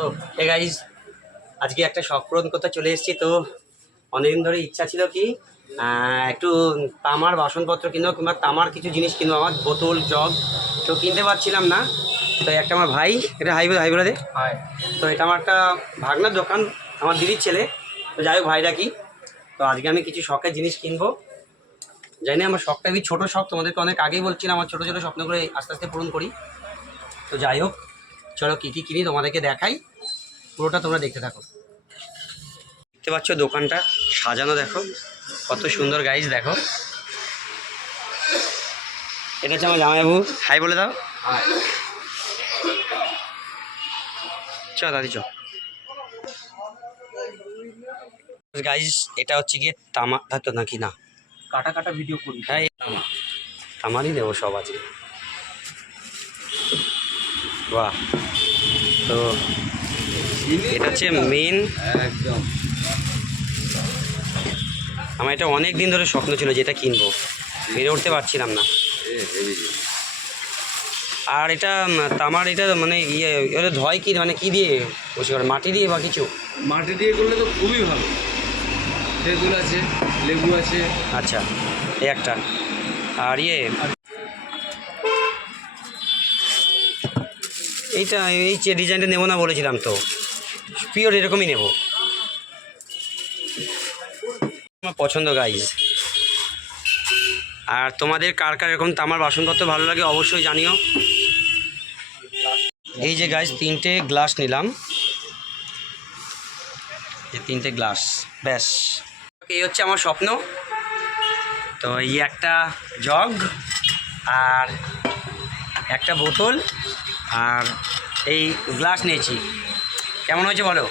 তো hey guys আজকে একটা শখ পূরণ করতে চলে এসেছি। তো অনেকদিন ধরে ইচ্ছা ছিল কি একটু তামার বাসনপত্র কিনবো কিংবা তামার কিছু জিনিস কিনবো আমার বোতল জগ তো কিনতে পারছিলাম না। তো একটা আমার ভাই এটা হাই হাই বলে দে। তো এটা আমার একটা ভাগনার দোকান আমার দিদির ছেলে। তো যাই হোক ভাইরা কি? তো আজকে আমি কিছু শখের জিনিস কিনবো। জানি না আমার শখটা খুবই ছোটো শখ তোমাদেরকে অনেক আগেই বলছিলাম আমার ছোটো ছোটো স্বপ্নগুলো আস্তে আস্তে পূরণ করি। তো যাই হোক চলো কী কী কিনি তোমাদেরকে দেখাই। পুরোটা তোমরা দেখতে থাকো। দেখতে পাচ্ছ দোকানটা সাজানো দেখো কত সুন্দর গাইজ দেখো। এটা হচ্ছে আমার জামাইবাবু। হাই বলে দাও। চ দাদি চ গাইজ এটা হচ্ছে গিয়ে তামা তো নাকি না? কাটা কাটা ভিডিও করি। হ্যাঁ তামা। তামারই দেবো সব আজকে। বাহ। তো এটা হচ্ছে মেন একদম। আমার এটা অনেক দিন ধরে স্বপ্ন ছিল যেটা কিনবো। বেড়ে উঠতে পারছিলাম না। আর এটা তামার এটা মানে ইয়ে এটা ধয় কি মানে কি দিয়ে বসে করে মাটি দিয়ে বা কিছু? মাটি দিয়ে করলে তো খুবই ভালো। তেঁতুল আছে লেবু আছে। আচ্ছা এই একটা। আর ইয়ে এইটা, এই যে ডিজাইনটা নেব না বলেছিলাম তো। পিওর এরকমই নেব। আমার পছন্দ গাইজ আর তোমাদের কার কার এরকম তামার বাসনপত্র ভালো লাগে অবশ্যই জানিও। এই যে গাইজ তিনটে গ্লাস নিলাম। এই তিনটে গ্লাস ব্যাস। এই হচ্ছে আমার স্বপ্ন। তো এই একটা জগ আর একটা বোতল। আর এই গ্লাস নিয়েছি। কেমন হয়েছে বলো?